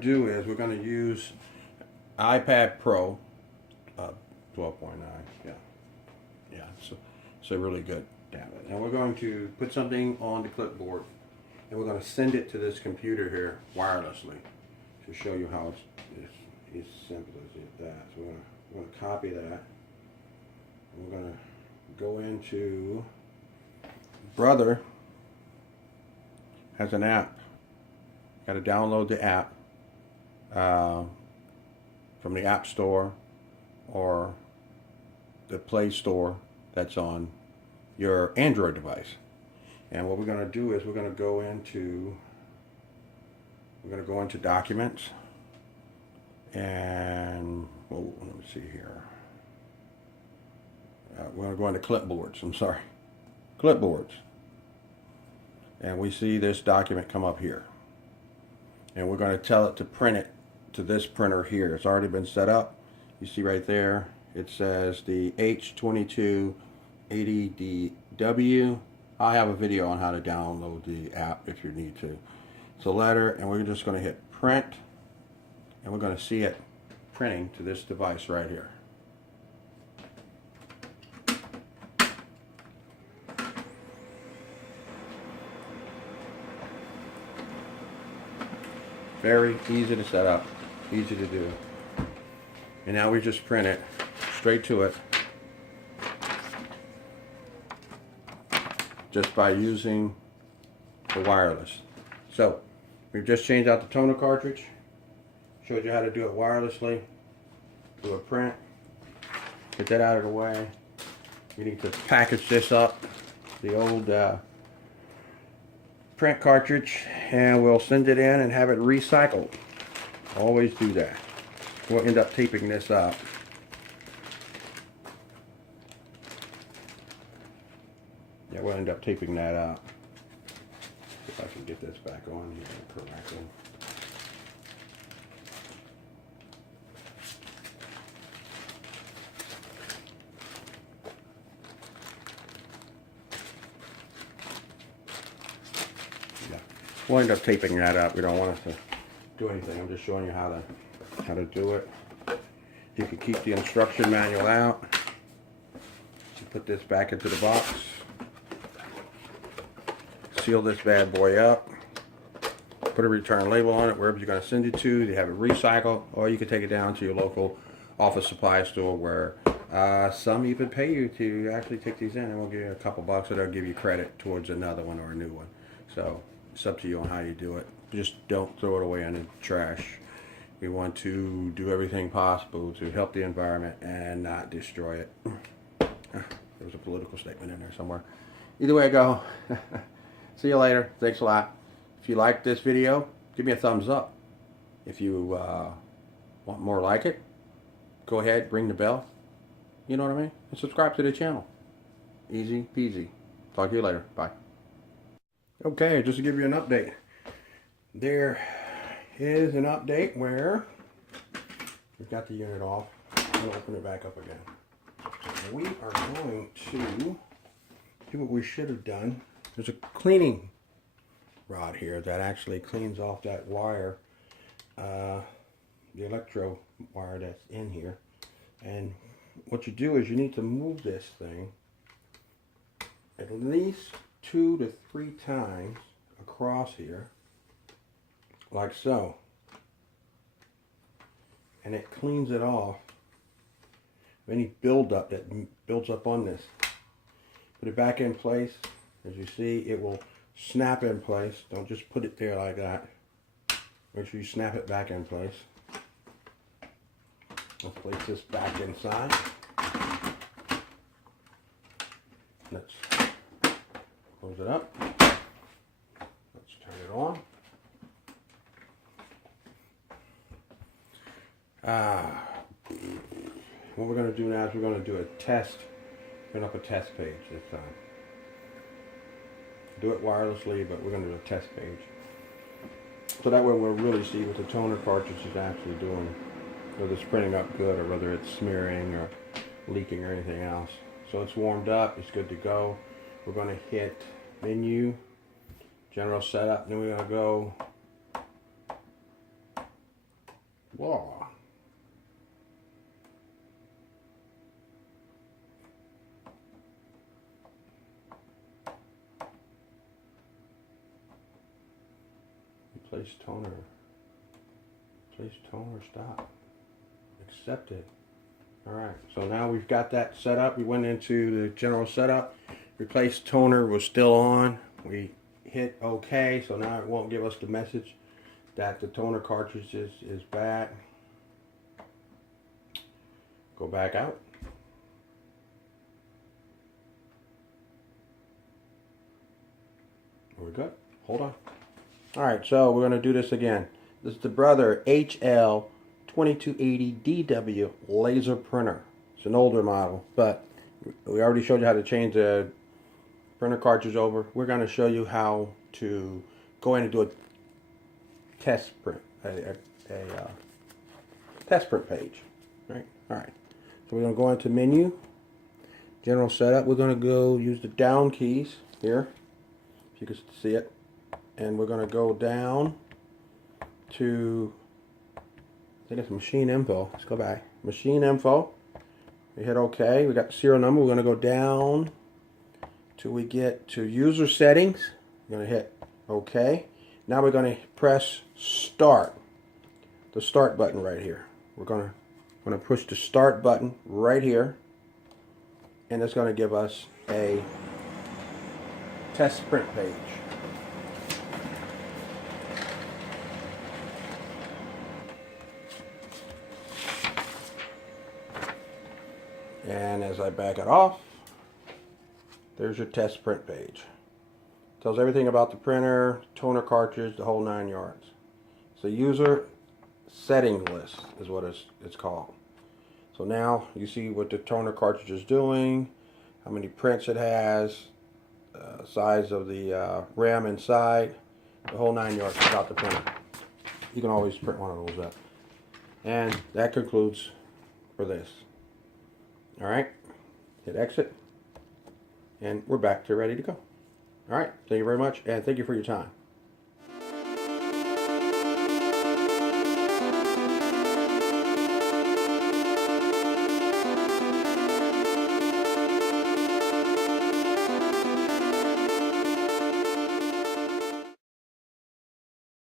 to do is we're going to use iPad Pro 12.9. Yeah, so really good tablet. And we're going to put something on the clipboard, and we're going to send it to this computer here wirelessly to show you how it's simple as that. So we're going to copy that. And we're going to go into Brother has an app. Got to download the app from the App Store or the Play Store that's on your Android device. And what we're going to do is we're going to go into Documents, and let me see here. We're going to go into Clipboards. I'm sorry, Clipboards, and we see this document come up here, and we're going to tell it to print it to this printer here. It's already been set up. You see right there, it says the H2280DW. I have a video on how to download the app if you need to. It's a letter, and we're just going to hit print, and we're going to see it printing to this device right here. Very easy to set up, easy to do. And now we just print it straight to it just by using the wireless. So we've just changed out the toner cartridge, showed you how to do it wirelessly, do a print, get that out of the way. You need to package this up, the old print cartridge, and we'll send it in and have it recycled. Always do that. We'll end up taping this up. Yeah, we'll end up taping that up. If I can get this back on here correctly. Yeah, we'll end up taping that up. We don't want us to do anything. I'm just showing you how to do it. You can keep the instruction manual out. You put this back into the box. Seal this bad boy up. Put a return label on it wherever you're going to send it to. You have it recycled, or you can take it down to your local office supply store where some even pay you to actually take these in, and we'll give you a couple bucks, or they'll give you credit towards another one or a new one. So it's up to you on how you do it. Just don't throw it away in the trash. We want to do everything possible to help the environment and not destroy it. There was a political statement in there somewhere. Either way I go. See you later. Thanks a lot. If you like this video, give me a thumbs up. If you want more like it, go ahead, ring the bell. You know what I mean? And subscribe to the channel. Easy peasy. Talk to you later. Bye. Okay, just to give you an update. There is an update where we've got the unit off. We'll open it back up again. We are going to do what we should have done. There's a cleaning rod here that actually cleans off that wire, the electro wire that's in here. And what you do is you need to move this thing at least 2 to 3 times across here, like so, and it cleans it off any buildup that builds up on this. Put it back in place. As you see, it will snap in place. Don't just put it there like that. Make sure you snap it back in place. Let's place this back inside. Let's close it up. Let's turn it on. What we're going to do now is we're going to do a test, turn up a test page this time. Do it wirelessly, but we're going to do a test page. So that way we'll really see what the toner cartridge is actually doing. Whether it's printing up good or whether it's smearing or leaking or anything else. So it's warmed up, it's good to go. We're going to hit menu, general setup, and then we're going to go Whoa. Replace toner. Replace toner, stop. Accept it. Alright, so now we've got that set up. We went into the general setup. Replace toner was still on. We hit OK, so now it won't give us the message that the toner cartridge is bad. Go back out. We're good. Hold on. Alright, so we're going to do this again. This is the Brother HL2280DW laser printer. It's an older model, but we already showed you how to change the printer cartridge over. We're going to show you how to go in and do a test print, a test print page. Right? Alright, so we're going to go into menu, general setup. We're going to go use the down keys here, if you can see it. And we're going to go down to, I think it's machine info. Let's go back. Machine info. We hit OK. We got the serial number. We're going to go down till we get to user settings. We're going to hit OK. Now we're going to press start. The start button right here. We're going to push the start button right here. And it's going to give us a test print page. And as I back it off, there's your test print page. Tells everything about the printer, toner cartridge, the whole 9 yards. It's a user setting list is what it's called. So now you see what the toner cartridge is doing, how many prints it has, size of the RAM inside, the whole 9 yards about the printer. You can always print one of those up. And that concludes for this. Alright, hit exit, and we're back to ready to go. Alright, thank you very much, and thank you for your time.